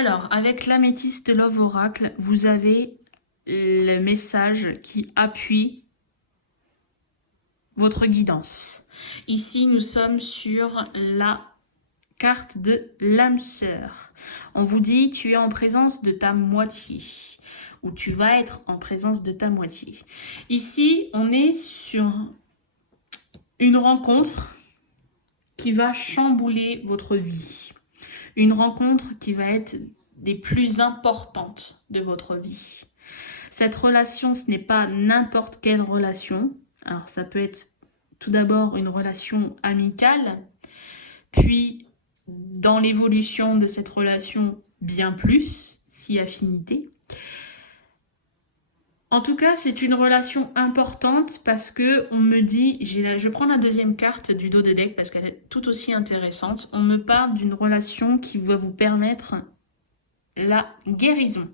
Alors, avec l'améthyste Love Oracle, vous avez le message qui appuie votre guidance. Ici, nous sommes sur la carte de l'âme sœur. On vous dit, tu es en présence de ta moitié, ou tu vas être en présence de ta moitié. Ici, on est sur une rencontre qui va chambouler votre vie. Une rencontre qui va être des plus importantes de votre vie. Cette relation, ce n'est pas n'importe quelle relation. Alors, ça peut être tout d'abord une relation amicale, puis dans l'évolution de cette relation, bien plus, si affinité. En tout cas, c'est une relation importante parce que on me dit, je prends la deuxième carte du dos de deck parce qu'elle est tout aussi intéressante. On me parle d'une relation qui va vous permettre la guérison.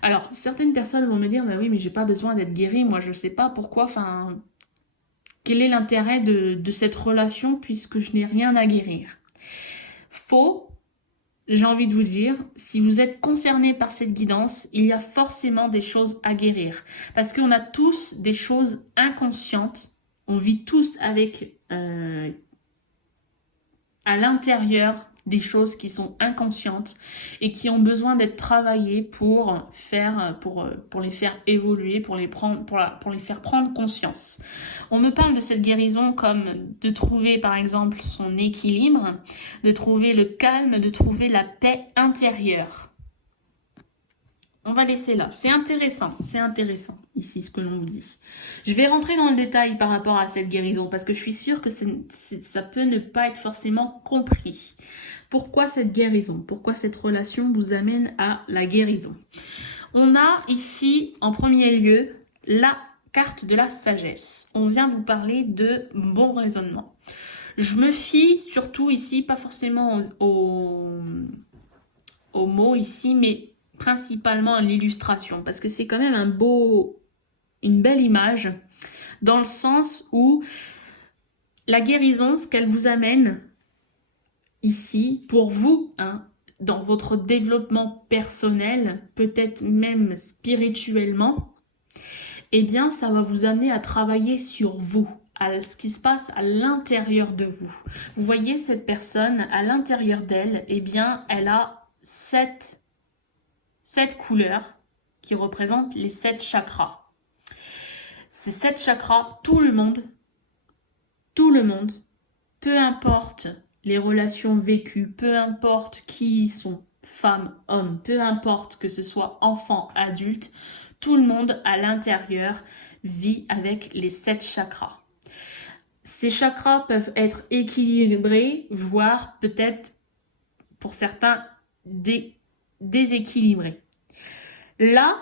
Alors, certaines personnes vont me dire, bah oui, mais j'ai pas besoin d'être guérie, moi je sais pas pourquoi, quel est l'intérêt de cette relation puisque je n'ai rien à guérir. Faux. J'ai envie de vous dire, si vous êtes concerné par cette guidance, il y a forcément des choses à guérir. Parce qu'on a tous des choses inconscientes. On vit tous avec à l'intérieur des choses qui sont inconscientes et qui ont besoin d'être travaillées pour les faire évoluer, pour les faire prendre conscience. On me parle de cette guérison comme de trouver par exemple son équilibre, de trouver le calme, de trouver la paix intérieure. On va laisser là. C'est intéressant ici ce que l'on vous dit. Je vais rentrer dans le détail par rapport à cette guérison parce que je suis sûre que ça peut ne pas être forcément compris. Pourquoi cette guérison? Pourquoi cette relation vous amène à la guérison? On a ici en premier lieu la carte de la sagesse. On vient vous parler de bon raisonnement. Je me fie surtout ici, pas forcément aux mots ici, mais principalement à l'illustration, parce que c'est quand même une belle image, dans le sens où la guérison, ce qu'elle vous amène ici, pour vous, dans votre développement personnel, peut-être même spirituellement, eh bien, ça va vous amener à travailler sur vous, à ce qui se passe à l'intérieur de vous. Vous voyez cette personne, à l'intérieur d'elle, eh bien, elle a sept couleurs qui représentent les 7 chakras. Ces 7 chakras, tout le monde, peu importe les relations vécues, peu importe qui sont femmes, hommes, peu importe que ce soit enfant, adulte, tout le monde à l'intérieur vit avec les 7 chakras. Ces chakras peuvent être équilibrés, voire peut-être pour certains déséquilibrés. Là,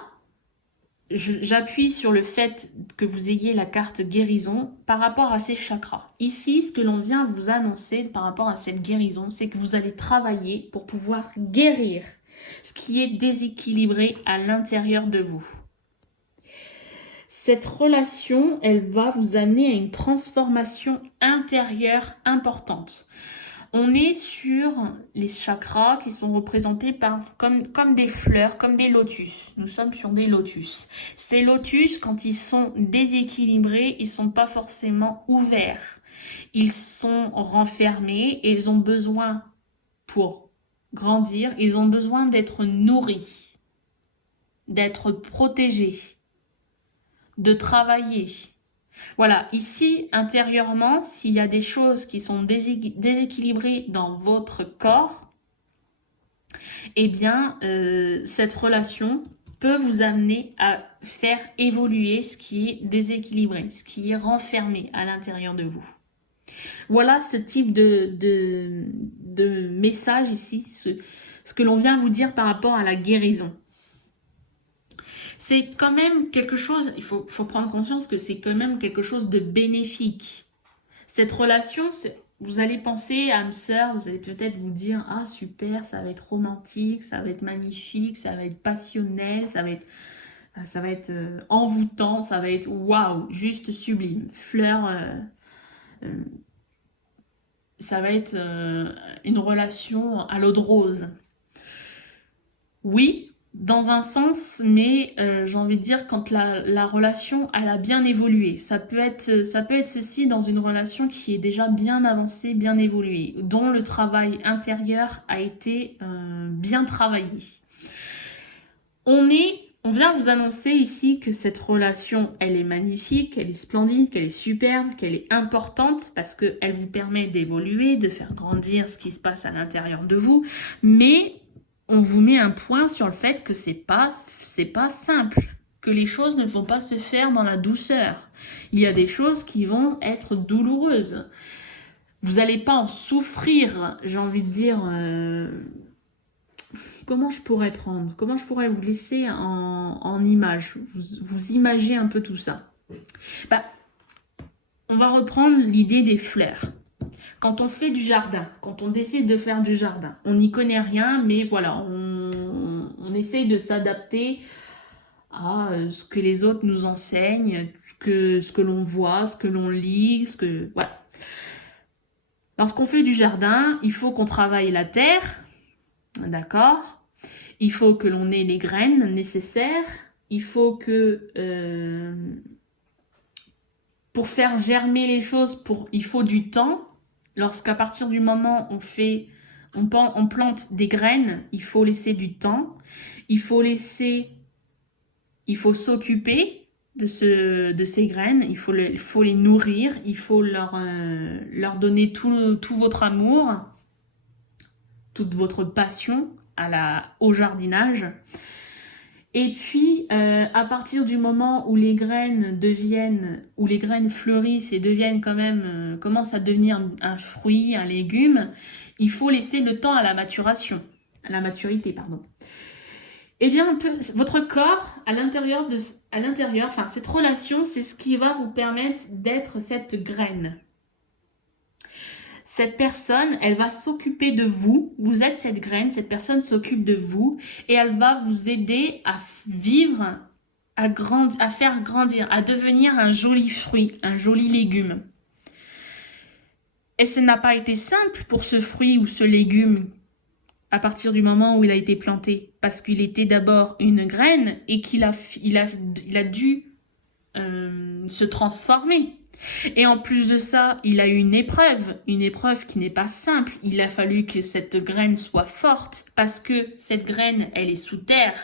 j'appuie sur le fait que vous ayez la carte guérison par rapport à ces chakras. Ici, ce que l'on vient vous annoncer par rapport à cette guérison, c'est que vous allez travailler pour pouvoir guérir ce qui est déséquilibré à l'intérieur de vous. Cette relation, elle va vous amener à une transformation intérieure importante. On est sur les chakras qui sont représentés comme des fleurs, comme des lotus. Nous sommes sur des lotus. Ces lotus, quand ils sont déséquilibrés, ils sont pas forcément ouverts. Ils sont renfermés et ils ont besoin, pour grandir, ils ont besoin d'être nourris, d'être protégés, de travailler. Voilà, ici, intérieurement, s'il y a des choses qui sont déséquilibrées dans votre corps, eh bien, cette relation peut vous amener à faire évoluer ce qui est déséquilibré, ce qui est renfermé à l'intérieur de vous. Voilà ce type de message ici, ce que l'on vient vous dire par rapport à la guérison. C'est quand même quelque chose, il faut prendre conscience que c'est quand même quelque chose de bénéfique. Cette relation, vous allez penser à âme sœur, vous allez peut-être vous dire « Ah super, ça va être romantique, ça va être magnifique, ça va être passionnel, ça va être envoûtant, ça va être waouh, juste sublime. Fleur, ça va être une relation à l'eau de rose. » Oui, dans un sens, mais j'ai envie de dire quand la relation elle a bien évolué. Ça peut être ceci dans une relation qui est déjà bien avancée, bien évoluée, dont le travail intérieur a été bien travaillé. On vient vous annoncer ici que cette relation, elle est magnifique, elle est splendide, qu'elle est superbe, qu'elle est importante parce qu'elle vous permet d'évoluer, de faire grandir ce qui se passe à l'intérieur de vous, mais on vous met un point sur le fait que c'est pas simple, que les choses ne vont pas se faire dans la douceur. Il y a des choses qui vont être douloureuses. Vous n'allez pas en souffrir, j'ai envie de dire. Comment je pourrais vous laisser en image, vous imagez un peu tout ça. Bah, on va reprendre l'idée des fleurs. Quand on fait du jardin, quand on décide de faire du jardin, on n'y connaît rien, mais voilà, on essaye de s'adapter à ce que les autres nous enseignent, ce que l'on voit, ce que l'on lit, voilà. Lorsqu'on fait du jardin, il faut qu'on travaille la terre, d'accord ? Il faut que l'on ait les graines nécessaires. Il faut que, pour faire germer les choses, il faut du temps. Lorsqu'à partir du moment où on plante des graines, il faut laisser du temps. Il faut s'occuper de ces graines. Il faut les nourrir. Il faut leur donner tout votre amour, toute votre passion au jardinage. Et puis, à partir du moment où les graines fleurissent et commencent à devenir un fruit, un légume, il faut laisser le temps à la maturité, pardon. Eh bien, votre corps, à l'intérieur, cette relation, c'est ce qui va vous permettre d'être cette graine. Cette personne, elle va s'occuper de vous. Vous êtes cette graine, cette personne s'occupe de vous et elle va vous aider à vivre, à faire grandir, à devenir un joli fruit, un joli légume. Et ce n'a pas été simple pour ce fruit ou ce légume à partir du moment où il a été planté, parce qu'il était d'abord une graine et qu'il a dû se transformer. Et en plus de ça, il a eu une épreuve qui n'est pas simple. Il a fallu que cette graine soit forte parce que cette graine, elle est sous terre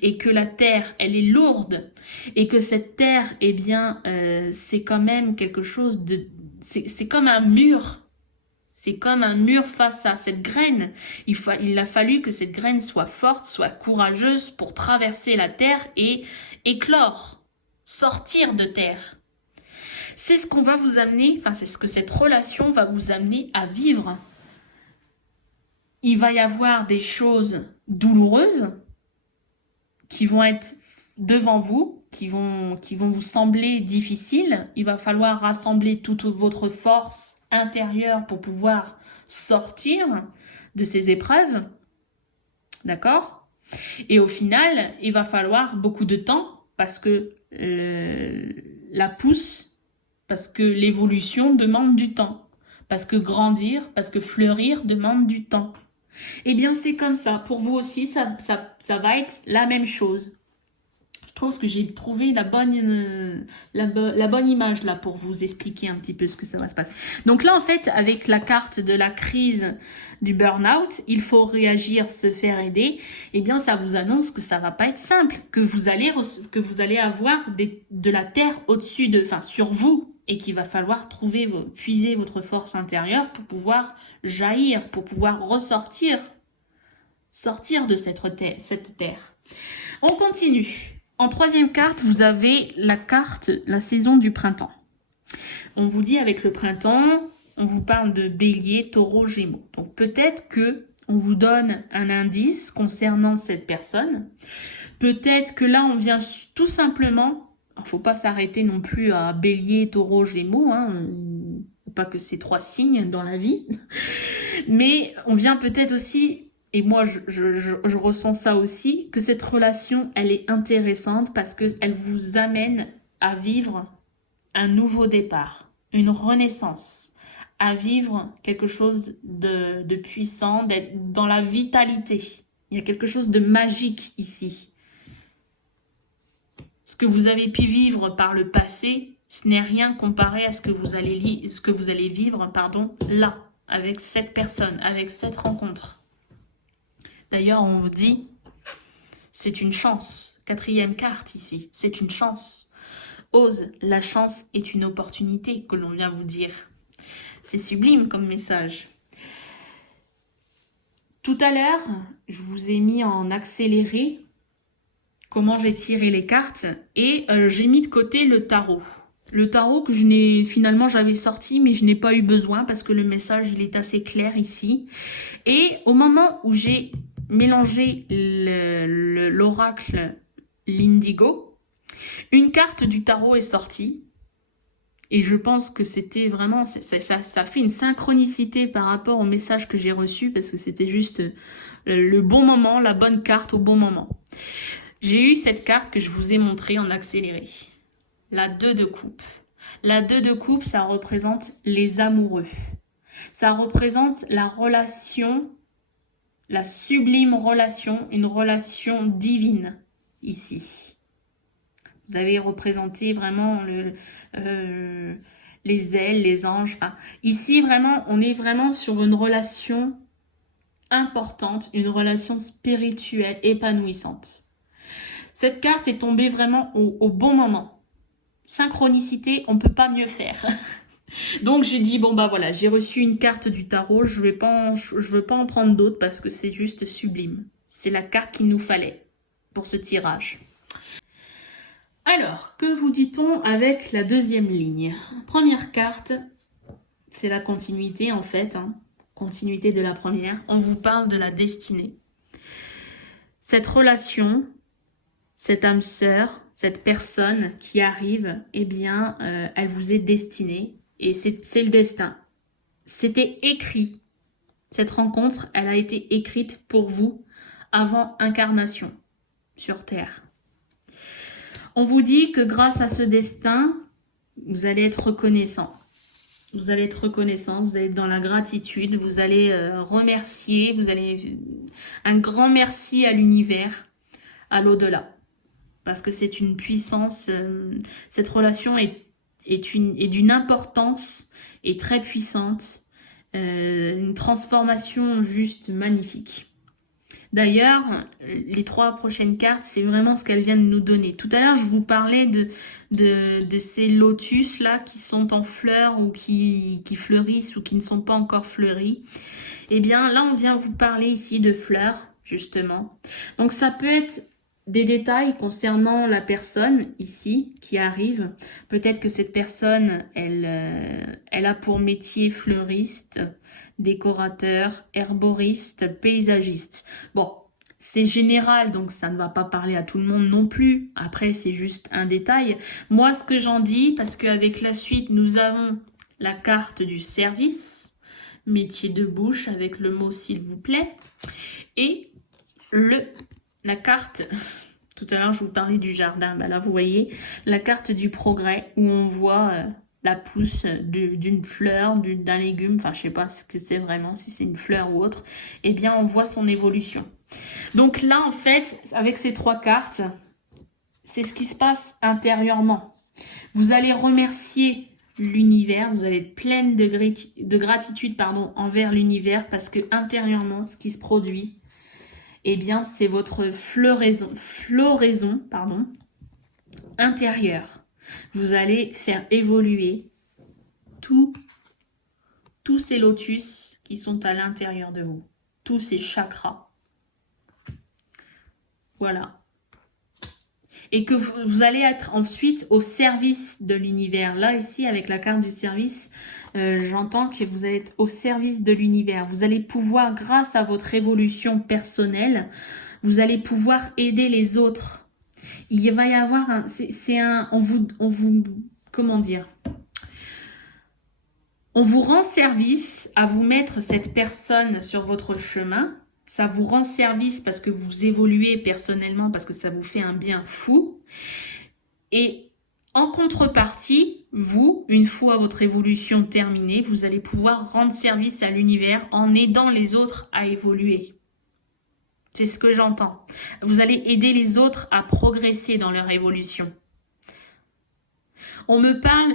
et que la terre, elle est lourde et que cette terre, eh bien, c'est quand même quelque chose c'est comme un mur. C'est comme un mur face à cette graine. Il a fallu que cette graine soit forte, soit courageuse pour traverser la terre et éclore, sortir de terre. C'est ce qu'on va vous amener, c'est ce que cette relation va vous amener à vivre. Il va y avoir des choses douloureuses qui vont être devant vous, qui vont vous sembler difficiles. Il va falloir rassembler toute votre force intérieure pour pouvoir sortir de ces épreuves. D'accord ? Et au final, il va falloir beaucoup de temps parce que parce que l'évolution demande du temps, parce que grandir, parce que fleurir demande du temps. Eh bien, c'est comme ça. Pour vous aussi, ça va être la même chose. Je trouve que j'ai trouvé la bonne image là pour vous expliquer un petit peu ce que ça va se passer. Donc là, en fait, avec la carte de la crise du burn-out, il faut réagir, se faire aider. Eh bien, ça vous annonce que ça va pas être simple, que vous allez avoir de la terre sur vous, et qu'il va falloir puiser votre force intérieure pour pouvoir jaillir, pour pouvoir sortir de cette terre. On continue. En troisième carte, vous avez la saison du printemps. On vous dit avec le printemps, on vous parle de bélier, taureau, gémeaux. Donc peut-être que on vous donne un indice concernant cette personne. Peut-être que là, on vient tout simplement... Il ne faut pas s'arrêter non plus à bélier, taureau, gémeaux. Pas que ces 3 signes dans la vie. Mais on vient peut-être aussi... Et moi, je ressens ça aussi, que cette relation, elle est intéressante parce qu'elle vous amène à vivre un nouveau départ, une renaissance, à vivre quelque chose de puissant, d'être dans la vitalité. Il y a quelque chose de magique ici. Ce que vous avez pu vivre par le passé, ce n'est rien comparé à ce que vous allez, vivre, pardon, là, avec cette personne, avec cette rencontre. D'ailleurs, on vous dit, c'est une chance. 4e carte ici, c'est une chance. Ose, la chance est une opportunité que l'on vient vous dire. C'est sublime comme message. Tout à l'heure, je vous ai mis en accéléré comment j'ai tiré les cartes et j'ai mis de côté le tarot. Le tarot que finalement j'avais sorti mais je n'ai pas eu besoin parce que le message il est assez clair ici. Et au moment où j'ai mélangé l'oracle, l'indigo, une carte du tarot est sortie. Et je pense que c'était vraiment, ça fait une synchronicité par rapport au message que j'ai reçu parce que c'était juste le bon moment, la bonne carte au bon moment. J'ai eu cette carte que je vous ai montrée en accéléré. La 2 de coupe. La 2 de coupe, ça représente les amoureux. Ça représente la relation, la sublime relation, une relation divine ici. Vous avez représenté vraiment les ailes, les anges. Enfin, ici, vraiment, on est vraiment sur une relation importante, une relation spirituelle, épanouissante. Cette carte est tombée vraiment au bon moment. Synchronicité, on ne peut pas mieux faire. Donc j'ai dit, bon bah voilà, j'ai reçu une carte du tarot, je veux pas en prendre d'autres parce que c'est juste sublime. C'est la carte qu'il nous fallait pour ce tirage. Alors, que vous dit-on avec la 2e ligne? Première carte, c'est la continuité en fait, continuité de la première. On vous parle de la destinée. Cette relation, cette âme sœur, cette personne qui arrive, eh bien, elle vous est destinée et c'est le destin. C'était écrit. Cette rencontre, elle a été écrite pour vous avant incarnation sur Terre. On vous dit que grâce à ce destin, vous allez être reconnaissant. Vous allez être reconnaissant, vous allez être dans la gratitude, vous allez remercier, vous allez un grand merci à l'univers, à l'au-delà. Parce que c'est une puissance, cette relation est d'une importance et très puissante, une transformation juste magnifique. D'ailleurs, les 3 prochaines cartes, c'est vraiment ce qu'elles viennent nous donner. Tout à l'heure, je vous parlais de ces lotus là qui sont en fleurs ou qui fleurissent ou qui ne sont pas encore fleuris. Eh bien, là, on vient vous parler ici de fleurs, justement. Donc, ça peut être des détails concernant la personne ici qui arrive. Peut-être que cette personne, elle a pour métier fleuriste, décorateur, herboriste, paysagiste. Bon, c'est général, donc ça ne va pas parler à tout le monde non plus. Après, c'est juste un détail. Moi, ce que j'en dis, parce qu'avec la suite, nous avons la carte du service, métier de bouche, avec le mot s'il vous plaît, et la carte, tout à l'heure je vous parlais du jardin, ben là vous voyez la carte du progrès où on voit la pousse d'une fleur, d'un légume, enfin je sais pas ce que c'est vraiment, si c'est une fleur ou autre, eh bien on voit son évolution. Donc là en fait, avec ces 3 cartes, c'est ce qui se passe intérieurement. Vous allez remercier l'univers, vous allez être pleine de gratitude envers l'univers parce que intérieurement, ce qui se produit, eh bien, c'est votre floraison intérieure. Vous allez faire évoluer tous ces lotus qui sont à l'intérieur de vous, tous ces chakras. Voilà. Et que vous allez être ensuite au service de l'univers. Là, ici, avec la carte du service, j'entends que vous allez être au service de l'univers. Vous allez pouvoir, grâce à votre évolution personnelle, vous allez pouvoir aider les autres. Il va y avoir comment dire? On vous rend service à vous mettre cette personne sur votre chemin. Ça vous rend service parce que vous évoluez personnellement, parce que ça vous fait un bien fou. Et en contrepartie, vous, une fois votre évolution terminée, vous allez pouvoir rendre service à l'univers en aidant les autres à évoluer. C'est ce que j'entends. Vous allez aider les autres à progresser dans leur évolution. On me parle,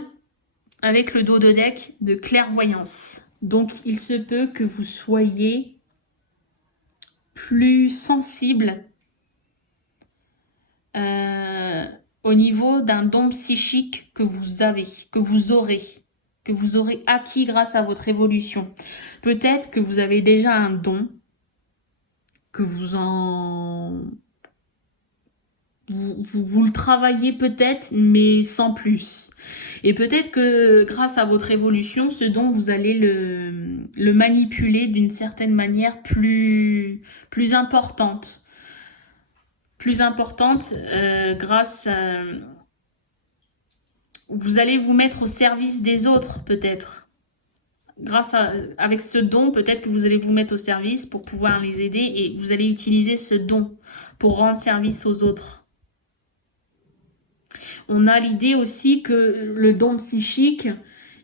avec le dos de deck, de clairvoyance. Donc, il se peut que vous soyez plus sensible au niveau d'un don psychique que vous avez, que vous aurez acquis grâce à votre évolution. Peut-être que vous avez déjà un don, que vous le travaillez peut-être, mais sans plus. Et peut-être que grâce à votre évolution, ce don, vous allez le manipuler d'une certaine manière plus importante. Grâce à... Vous allez vous mettre au service des autres, peut-être. Avec ce don, peut-être que vous allez vous mettre au service pour pouvoir les aider et vous allez utiliser ce don pour rendre service aux autres. On a l'idée aussi que le don psychique,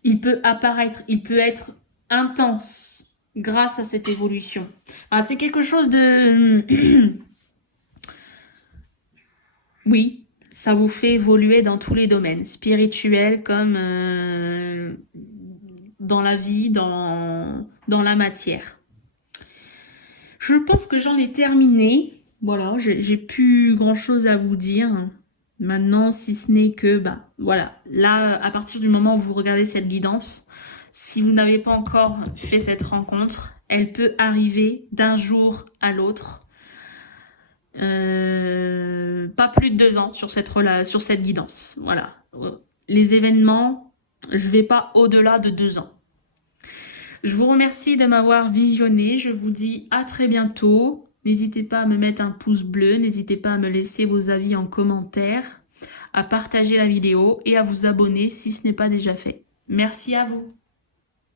il peut apparaître, il peut être intense grâce à cette évolution. Alors, c'est quelque chose de... Oui, ça vous fait évoluer dans tous les domaines, spirituels comme dans la vie, dans la matière. Je pense que j'en ai terminé. Voilà, j'ai plus grand chose à vous dire. Maintenant, si ce n'est que, voilà, là, à partir du moment où vous regardez cette guidance, si vous n'avez pas encore fait cette rencontre, elle peut arriver d'un jour à l'autre. Pas plus de 2 ans sur cette guidance. Voilà. Les événements, je vais pas au-delà de 2 ans. Je vous remercie de m'avoir visionné. Je vous dis à très bientôt. N'hésitez pas à me mettre un pouce bleu. N'hésitez pas à me laisser vos avis en commentaire, à partager la vidéo et à vous abonner si ce n'est pas déjà fait. Merci à vous.